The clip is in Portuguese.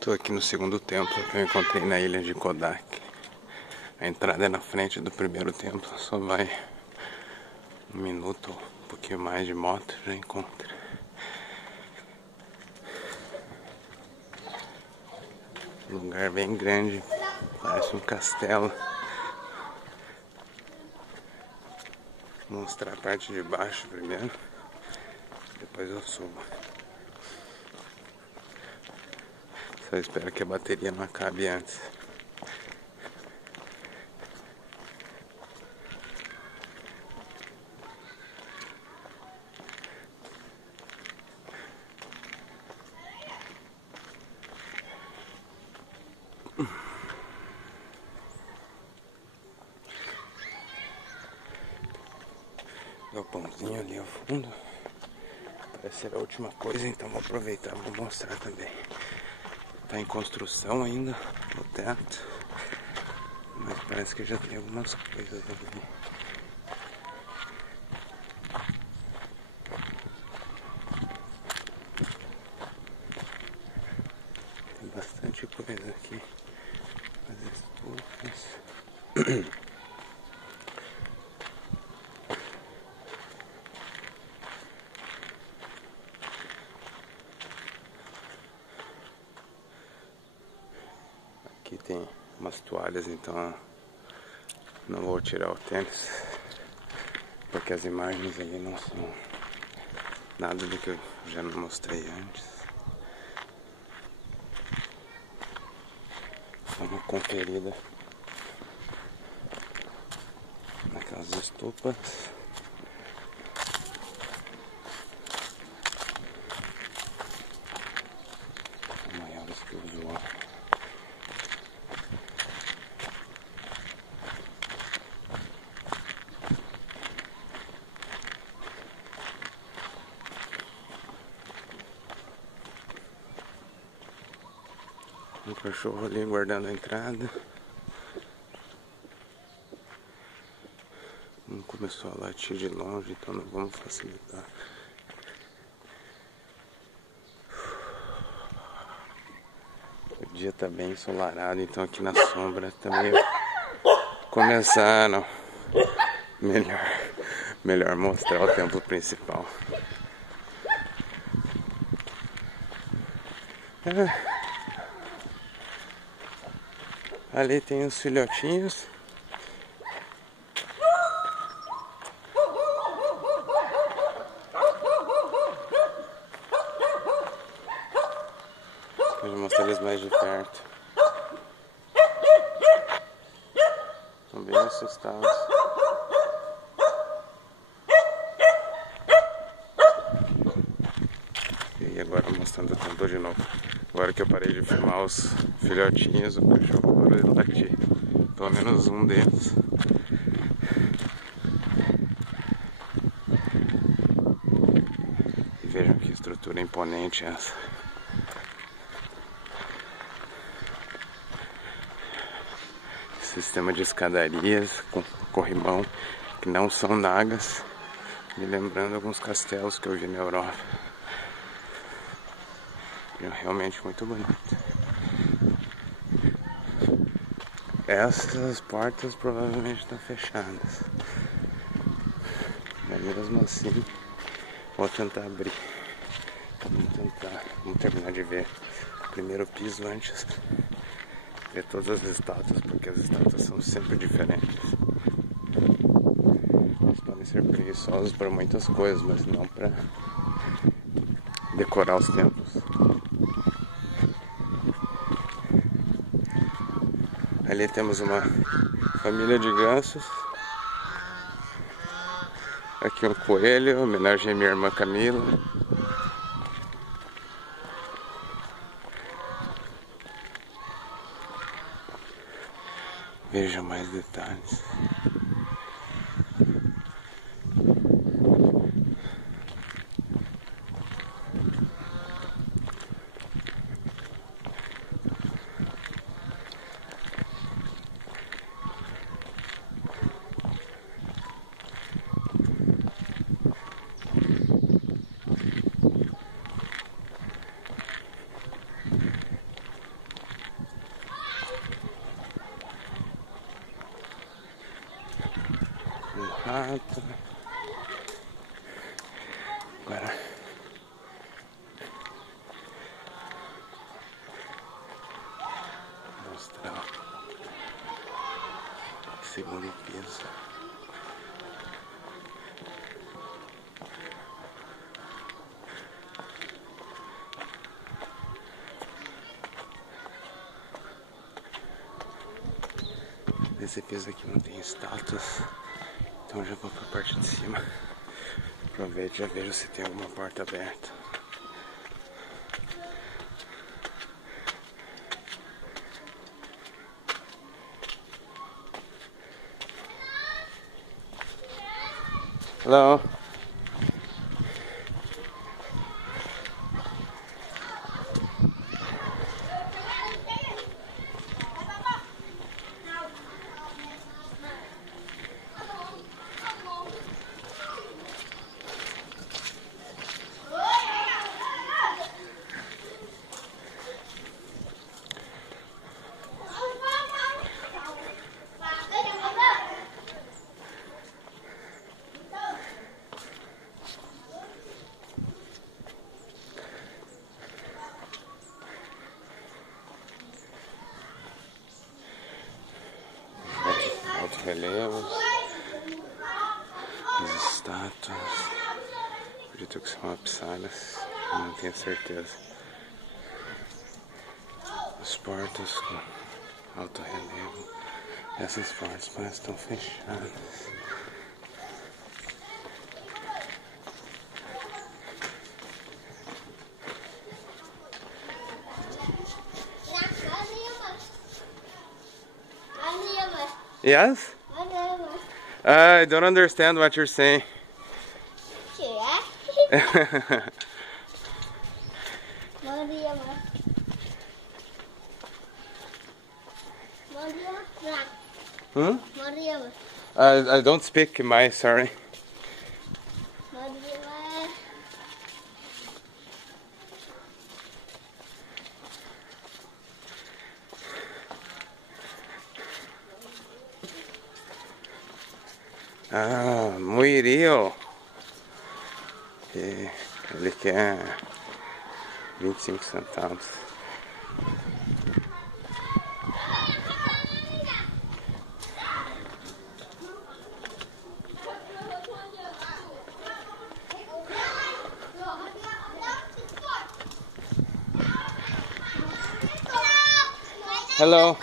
Estou aqui no segundo templo que eu encontrei na ilha de Kodak. A entrada é na frente do primeiro templo, só vai 1 minuto, um pouquinho mais de moto, já encontra. Lugar bem grande, parece um castelo. Vou mostrar a parte de baixo primeiro, depois eu subo. Só espero que a bateria não acabe antes. Meu pãozinho ali ao fundo. Parece ser a última coisa, então vou aproveitar e vou mostrar também. Tá em construção ainda o teto, mas parece que já tem algumas coisas ali. Tem bastante coisa aqui. As estufas. Aqui tem umas toalhas, então não vou tirar o tênis, porque as imagens ali não são nada do que eu já não mostrei antes. Dá uma conferida naquelas estufas. São maiores que o usual. Um cachorro ali guardando a entrada. Um começou a latir de longe, então não vamos facilitar. O dia tá bem ensolarado, então aqui na sombra também começando. Melhor mostrar o templo principal. Ali tem os filhotinhos. Vou mostrar eles mais de perto. Estão bem assustados. E agora mostrando o templo de novo. Agora que eu parei de filmar os filhotinhos, o cachorro parou de latir. Pelo menos um deles. E vejam que estrutura imponente essa. Sistema de escadarias com corrimão que não são nagas, me lembrando alguns castelos que eu vi na Europa. É realmente muito bonito. Essas portas provavelmente estão fechadas, mas mesmo assim vou tentar abrir. Vamos terminar de ver o primeiro piso antes. Ver todas as estátuas, porque as estátuas são sempre diferentes. Eles podem ser preguiçosos para muitas coisas, mas não para decorar os templos. Ali temos uma família de gansos. Aqui um coelho, homenagem à minha irmã Camila. Veja mais detalhes. segundo piso. Esse piso aqui não tem estátuas, então já vou pra parte de cima. Aproveito e já vejo se tem alguma porta aberta. Hello. Relevos, as estátuas, acredito que são apsaras, não tenho certeza. As portas com alto relevo, essas portas parecem estão fechadas. Yes? I don't understand what you're saying. Hmm? I don't speak Khmer, sorry. Ah, Muirio. Ele quer 25 centavos. Hello.